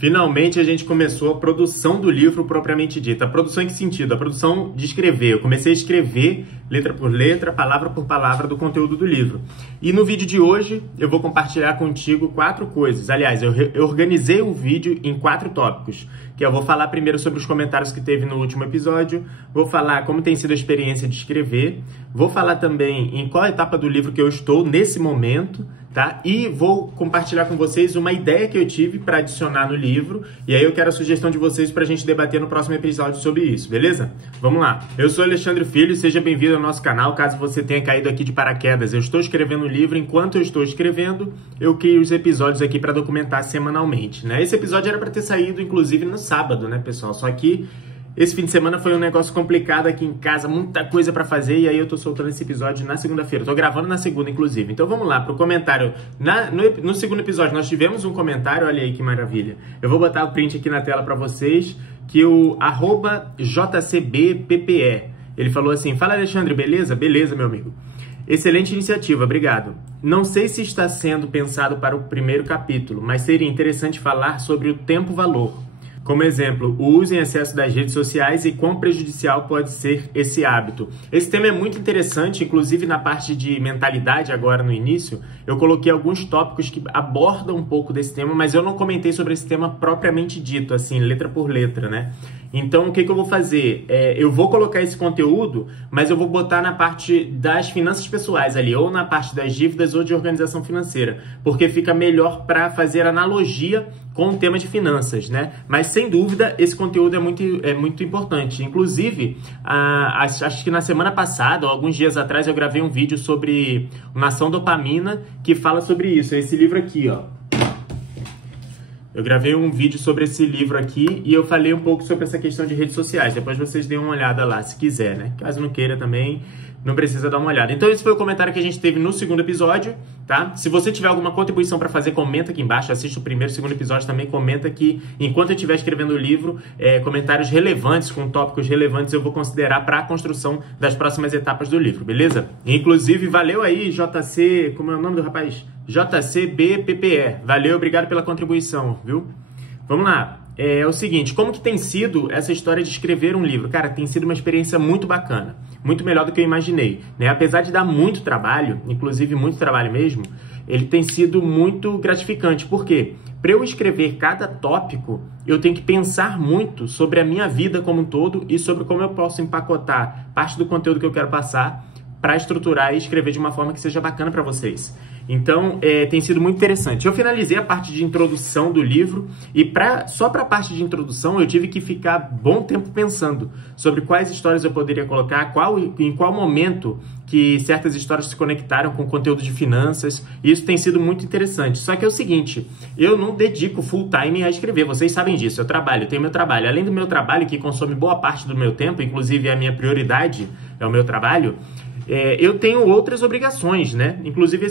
Finalmente a gente começou a produção do livro propriamente dita. A produção em que sentido? A produção de escrever. Eu comecei a escrever letra por letra, palavra por palavra do conteúdo do livro. E no vídeo de hoje eu vou compartilhar contigo 4 coisas. Aliás, eu organizei o vídeo em 4 tópicos. Que eu vou falar primeiro sobre os comentários que teve no último episódio, vou falar como tem sido a experiência de escrever, vou falar também em qual etapa do livro que eu estou nesse momento, tá? E vou compartilhar com vocês uma ideia que eu tive para adicionar no livro, e aí eu quero a sugestão de vocês para a gente debater no próximo episódio sobre isso, beleza? Vamos lá! Eu sou Alexandre Filho, seja bem-vindo ao nosso canal, caso você tenha caído aqui de paraquedas. Eu estou escrevendo o livro, enquanto eu estou escrevendo, eu crio os episódios aqui para documentar semanalmente, né? Esse episódio era para ter saído, inclusive, no sábado, né, pessoal? Só que esse fim de semana foi um negócio complicado aqui em casa, muita coisa pra fazer, e aí eu tô soltando esse episódio na segunda-feira. Tô gravando na segunda, inclusive. Então vamos lá, pro comentário. No segundo episódio nós tivemos um comentário, olha aí que maravilha. Eu vou botar o print aqui na tela pra vocês, que o @JCBPPE, ele falou assim: fala Alexandre, beleza? Beleza, meu amigo. Excelente iniciativa, obrigado. Não sei se está sendo pensado para o primeiro capítulo, mas seria interessante falar sobre o tempo-valor. Como exemplo, o uso em excesso das redes sociais e quão prejudicial pode ser esse hábito. Esse tema é muito interessante, inclusive na parte de mentalidade agora no início, eu coloquei alguns tópicos que abordam um pouco desse tema, mas eu não comentei sobre esse tema propriamente dito, assim, letra por letra, né? Então, o que eu vou fazer? Eu vou colocar esse conteúdo, mas eu vou botar na parte das finanças pessoais ali, ou na parte das dívidas ou de organização financeira, porque fica melhor para fazer analogia com o tema de finanças, né? Mas, sem dúvida, esse conteúdo é muito importante. Inclusive, acho que na semana passada, ou alguns dias atrás, eu gravei um vídeo sobre Nação Dopamina, que fala sobre isso. É esse livro aqui, ó. Eu gravei um vídeo sobre esse livro aqui e eu falei um pouco sobre essa questão de redes sociais. Depois vocês deem uma olhada lá, se quiser, né? Caso não queira também, não precisa dar uma olhada. Então esse foi o comentário que a gente teve no segundo episódio, tá? Se você tiver alguma contribuição para fazer, comenta aqui embaixo. Assiste o primeiro e o segundo episódio também, comenta aqui. Enquanto eu estiver escrevendo o livro, comentários relevantes, com tópicos relevantes, eu vou considerar para a construção das próximas etapas do livro, beleza? Inclusive, valeu aí, JC... Como é o nome do rapaz? JCBPPE. Valeu, obrigado pela contribuição, viu? Vamos lá. É o seguinte, como que tem sido essa história de escrever um livro? Cara, tem sido uma experiência muito bacana, muito melhor do que eu imaginei, né? Apesar de dar muito trabalho, inclusive muito trabalho mesmo, ele tem sido muito gratificante. Por quê? Para eu escrever cada tópico, eu tenho que pensar muito sobre a minha vida como um todo e sobre como eu posso empacotar parte do conteúdo que eu quero passar para estruturar e escrever de uma forma que seja bacana para vocês. Então, tem sido muito interessante. Eu finalizei a parte de introdução do livro e só para a parte de introdução eu tive que ficar bom tempo pensando sobre quais histórias eu poderia colocar, em qual momento que certas histórias se conectaram com o conteúdo de finanças, e isso tem sido muito interessante. Só que é o seguinte, eu não dedico full time a escrever, vocês sabem disso, eu tenho meu trabalho. Além do meu trabalho, que consome boa parte do meu tempo, inclusive a minha prioridade é o meu trabalho, eu tenho outras obrigações, né? Inclusive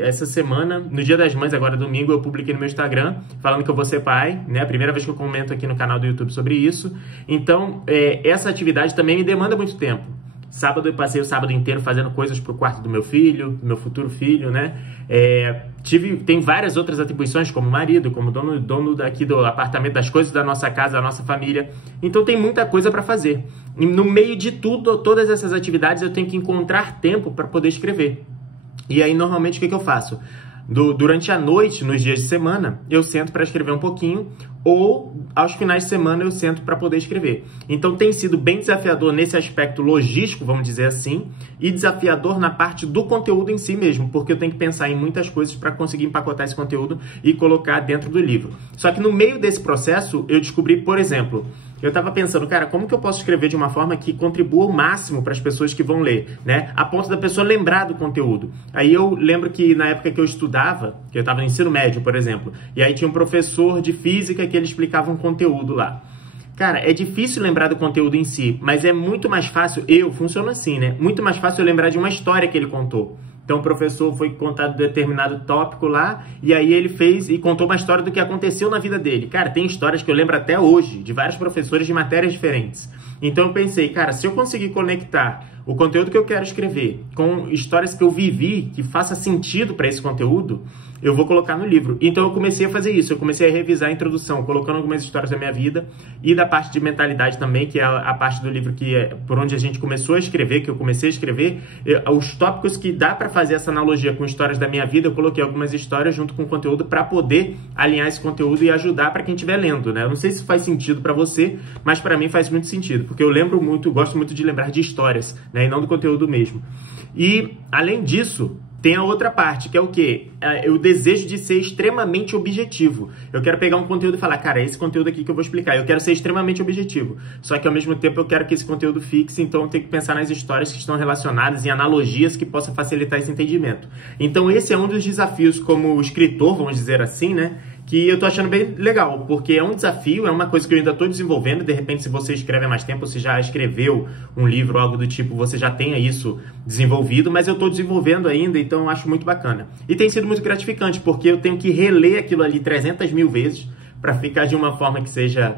essa semana, no Dia das Mães, agora domingo, eu publiquei no meu Instagram falando que eu vou ser pai, né? A primeira vez que eu comento aqui no canal do YouTube sobre isso. Então, essa atividade também me demanda muito tempo. Sábado eu passei o sábado inteiro fazendo coisas pro quarto do meu filho, do meu futuro filho, né? Tem várias outras atribuições, como marido, como dono daqui do apartamento, das coisas da nossa casa, da nossa família. Então tem muita coisa para fazer. E no meio de todas essas atividades, eu tenho que encontrar tempo para poder escrever. E aí, normalmente, o que eu faço? Durante a noite, nos dias de semana, eu sento para escrever um pouquinho, ou aos finais de semana eu sento para poder escrever. Então tem sido bem desafiador nesse aspecto logístico, vamos dizer assim, e desafiador na parte do conteúdo em si mesmo, porque eu tenho que pensar em muitas coisas para conseguir empacotar esse conteúdo e colocar dentro do livro. Só que no meio desse processo, eu descobri, por exemplo, eu estava pensando, cara, como que eu posso escrever de uma forma que contribua o máximo para as pessoas que vão ler, né? A ponto da pessoa lembrar do conteúdo. Aí eu lembro que na época que eu estudava, que eu estava no ensino médio, por exemplo, e aí tinha um professor de física que ele explicava um conteúdo lá. Cara, é difícil lembrar do conteúdo em si, mas é muito mais fácil, funciona assim, né? Muito mais fácil eu lembrar de uma história que ele contou. Então o professor foi contar determinado tópico lá, e aí ele fez e contou uma história do que aconteceu na vida dele. Cara, tem histórias que eu lembro até hoje, de vários professores de matérias diferentes. Então eu pensei, cara, se eu conseguir conectar o conteúdo que eu quero escrever com histórias que eu vivi, que faça sentido para esse conteúdo, eu vou colocar no livro. Então eu comecei a fazer isso, eu comecei a revisar a introdução, colocando algumas histórias da minha vida e da parte de mentalidade também, que é a parte do livro que é por onde a gente começou a escrever, que eu comecei a escrever, os tópicos que dá para fazer essa analogia com histórias da minha vida, eu coloquei algumas histórias junto com o conteúdo para poder alinhar esse conteúdo e ajudar para quem estiver lendo, né? Eu não sei se faz sentido para você, mas para mim faz muito sentido, porque eu lembro muito, gosto muito de lembrar de histórias, né? E não do conteúdo mesmo. E, além disso, tem a outra parte, que é o quê? O desejo de ser extremamente objetivo. Eu quero pegar um conteúdo e falar, cara, é esse conteúdo aqui que eu vou explicar. Eu quero ser extremamente objetivo. Só que, ao mesmo tempo, eu quero que esse conteúdo fixe, então eu tenho que pensar nas histórias que estão relacionadas, em analogias que possam facilitar esse entendimento. Então, esse é um dos desafios como escritor, vamos dizer assim, né? Que eu tô achando bem legal, porque é um desafio, é uma coisa que eu ainda tô desenvolvendo. De repente, se você escreve há mais tempo, você já escreveu um livro ou algo do tipo, você já tenha isso desenvolvido, mas eu tô desenvolvendo ainda, então eu acho muito bacana. E tem sido muito gratificante, porque eu tenho que reler aquilo ali 300 mil vezes para ficar de uma forma que seja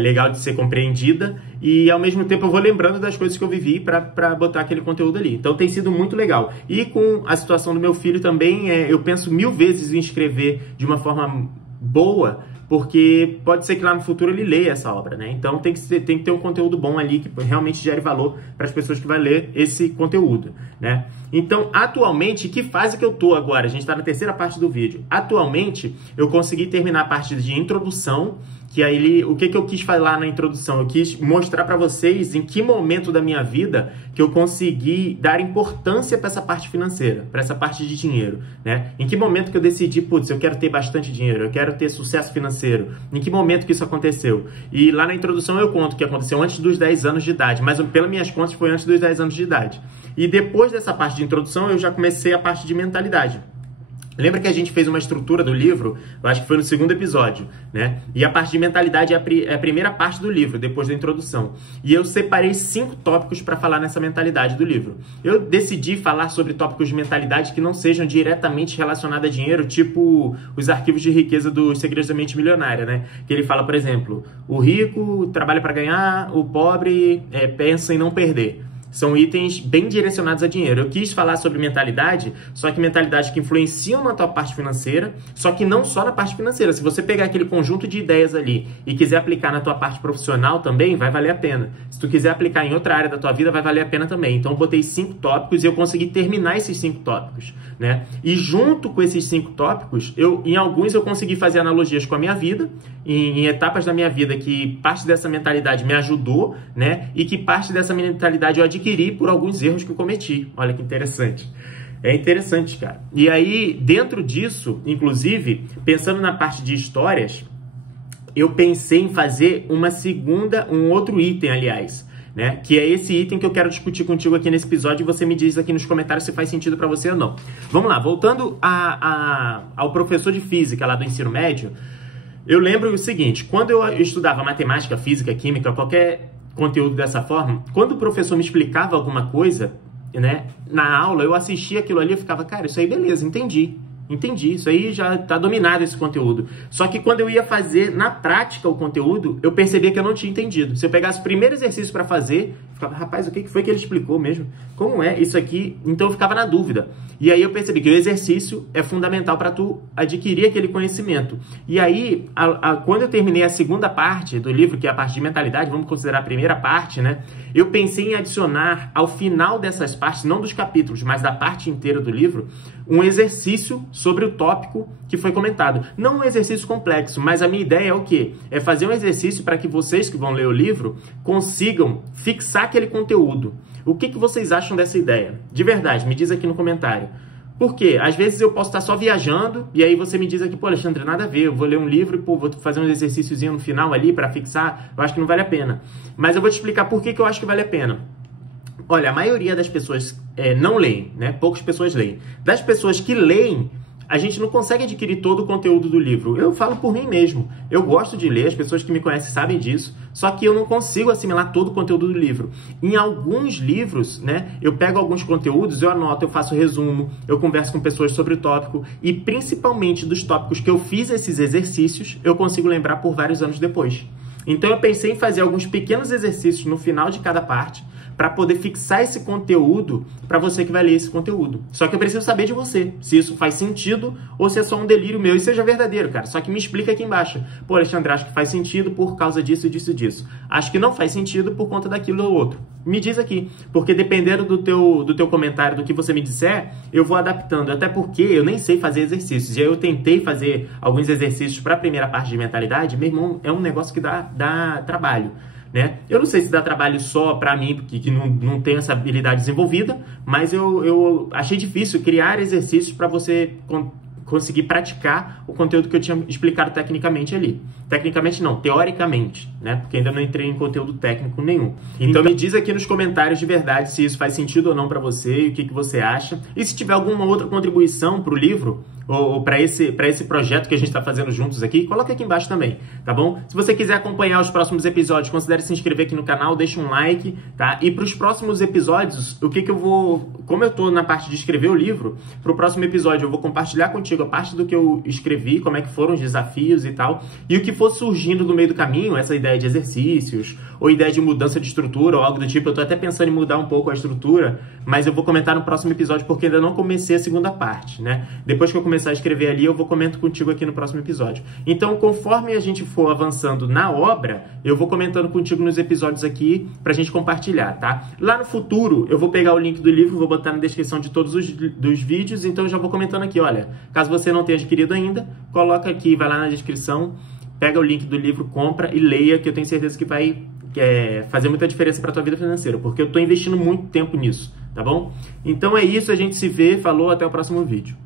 legal de ser compreendida, e ao mesmo tempo eu vou lembrando das coisas que eu vivi para botar aquele conteúdo ali. Então tem sido muito legal. E com a situação do meu filho também, eu penso 1000 vezes em escrever de uma forma boa, porque pode ser que lá no futuro ele leia essa obra, né? Então tem que ter um conteúdo bom ali que realmente gere valor para as pessoas que vão ler esse conteúdo, né? Então, atualmente, que fase que eu tô agora? A gente está na terceira parte do vídeo. Atualmente, eu consegui terminar a parte de introdução, que aí o que eu quis falar na introdução? Eu quis mostrar para vocês em que momento da minha vida que eu consegui dar importância para essa parte financeira, para essa parte de dinheiro, né? Em que momento que eu decidi, putz, eu quero ter bastante dinheiro, eu quero ter sucesso financeiro. Em que momento que isso aconteceu? E lá na introdução eu conto que aconteceu antes dos 10 anos de idade, mas pelas minhas contas foi antes dos 10 anos de idade. E depois dessa parte de introdução eu já comecei a parte de mentalidade. Lembra que a gente fez uma estrutura do livro? Eu acho que foi no segundo episódio, né? E a parte de mentalidade é a primeira parte do livro, depois da introdução. E eu separei 5 tópicos para falar nessa mentalidade do livro. Eu decidi falar sobre tópicos de mentalidade que não sejam diretamente relacionados a dinheiro, tipo os arquivos de riqueza dos Segredos da Mente Milionária, né? Que ele fala, por exemplo, o rico trabalha para ganhar, o pobre pensa em não perder. São itens bem direcionados a dinheiro. Eu quis falar sobre mentalidade, só que mentalidade que influenciam na tua parte financeira, só que não só na parte financeira. Se você pegar aquele conjunto de ideias ali e quiser aplicar na tua parte profissional também, vai valer a pena. Se tu quiser aplicar em outra área da tua vida, vai valer a pena também. Então eu botei 5 tópicos e eu consegui terminar esses 5 tópicos, né? E junto com esses 5 tópicos, em alguns eu consegui fazer analogias com a minha vida, em etapas da minha vida que parte dessa mentalidade me ajudou, né? E que parte dessa mentalidade eu adquiri por alguns erros que eu cometi. Olha que interessante. É interessante, cara. E aí, dentro disso, inclusive, pensando na parte de histórias, eu pensei em fazer um outro item, aliás, né? Que é esse item que eu quero discutir contigo aqui nesse episódio e você me diz aqui nos comentários se faz sentido para você ou não. Vamos lá, voltando ao professor de física lá do ensino médio, eu lembro o seguinte, quando eu estudava matemática, física, química, qualquer conteúdo dessa forma, quando o professor me explicava alguma coisa, né, na aula, eu assistia aquilo ali e ficava, cara, isso aí beleza, entendi, isso aí já tá dominado esse conteúdo. Só que quando eu ia fazer na prática o conteúdo, eu percebia que eu não tinha entendido. Se eu pegasse o primeiro exercício para fazer, eu ficava, rapaz, o que foi que ele explicou mesmo? Como é isso aqui? Então eu ficava na dúvida. E aí eu percebi que o exercício é fundamental para tu adquirir aquele conhecimento. E aí, quando eu terminei a segunda parte do livro, que é a parte de mentalidade, vamos considerar a primeira parte, né? Eu pensei em adicionar ao final dessas partes, não dos capítulos, mas da parte inteira do livro, um exercício sobre o tópico que foi comentado. Não um exercício complexo, mas a minha ideia é o quê? É fazer um exercício para que vocês que vão ler o livro consigam fixar aquele conteúdo. O que vocês acham dessa ideia? De verdade, me diz aqui no comentário. Por quê? Às vezes eu posso estar só viajando e aí você me diz aqui, pô, Alexandre, nada a ver, eu vou ler um livro e pô, vou fazer um exercíciozinho no final ali para fixar, eu acho que não vale a pena. Mas eu vou te explicar por que eu acho que vale a pena. Olha, a maioria das pessoas não leem, né? Poucas pessoas leem. Das pessoas que leem, a gente não consegue adquirir todo o conteúdo do livro. Eu falo por mim mesmo. Eu gosto de ler, as pessoas que me conhecem sabem disso, só que eu não consigo assimilar todo o conteúdo do livro. Em alguns livros, né, eu pego alguns conteúdos, eu anoto, eu faço resumo, eu converso com pessoas sobre o tópico e principalmente dos tópicos que eu fiz esses exercícios, eu consigo lembrar por vários anos depois. Então eu pensei em fazer alguns pequenos exercícios no final de cada parte, para poder fixar esse conteúdo para você que vai ler esse conteúdo. Só que eu preciso saber de você, se isso faz sentido ou se é só um delírio meu e seja verdadeiro, cara. Só que me explica aqui embaixo. Pô, Alexandre, acho que faz sentido por causa disso, disso e disso. Acho que não faz sentido por conta daquilo ou outro. Me diz aqui, porque dependendo do teu comentário, do que você me disser, eu vou adaptando. Até porque eu nem sei fazer exercícios. E aí eu tentei fazer alguns exercícios para a primeira parte de mentalidade. Meu irmão, é um negócio que dá trabalho, né? Eu não sei se dá trabalho só para mim, porque não tenho essa habilidade desenvolvida, mas eu achei difícil criar exercícios para você conseguir praticar o conteúdo que eu tinha explicado tecnicamente ali. Tecnicamente não, teoricamente, né? Porque ainda não entrei em conteúdo técnico nenhum. Então me diz aqui nos comentários de verdade se isso faz sentido ou não para você e o que você acha. E se tiver alguma outra contribuição para o livro ou para esse projeto que a gente está fazendo juntos aqui, coloca aqui embaixo também, tá bom? Se você quiser acompanhar os próximos episódios, considere se inscrever aqui no canal, deixa um like, tá? E para os próximos episódios, o que eu vou... Como eu tô na parte de escrever o livro, para o próximo episódio eu vou compartilhar contigo a parte do que eu escrevi, como é que foram os desafios e tal, e o que for surgindo no meio do caminho, essa ideia de exercícios, ou ideia de mudança de estrutura, ou algo do tipo. Eu tô até pensando em mudar um pouco a estrutura, mas eu vou comentar no próximo episódio, porque ainda não comecei a segunda parte, né? Depois que eu começar a escrever ali, eu vou comentar contigo aqui no próximo episódio. Então, conforme a gente for avançando na obra, eu vou comentando contigo nos episódios aqui pra gente compartilhar, tá? Lá no futuro, eu vou pegar o link do livro, vou botar na descrição de todos dos vídeos, então eu já vou comentando aqui, olha, caso você não tenha adquirido ainda, coloca aqui, vai lá na descrição, pega o link do livro, compra e leia, que eu tenho certeza que vai fazer muita diferença para a tua vida financeira, porque eu estou investindo muito tempo nisso, tá bom? Então é isso, a gente se vê, falou, até o próximo vídeo.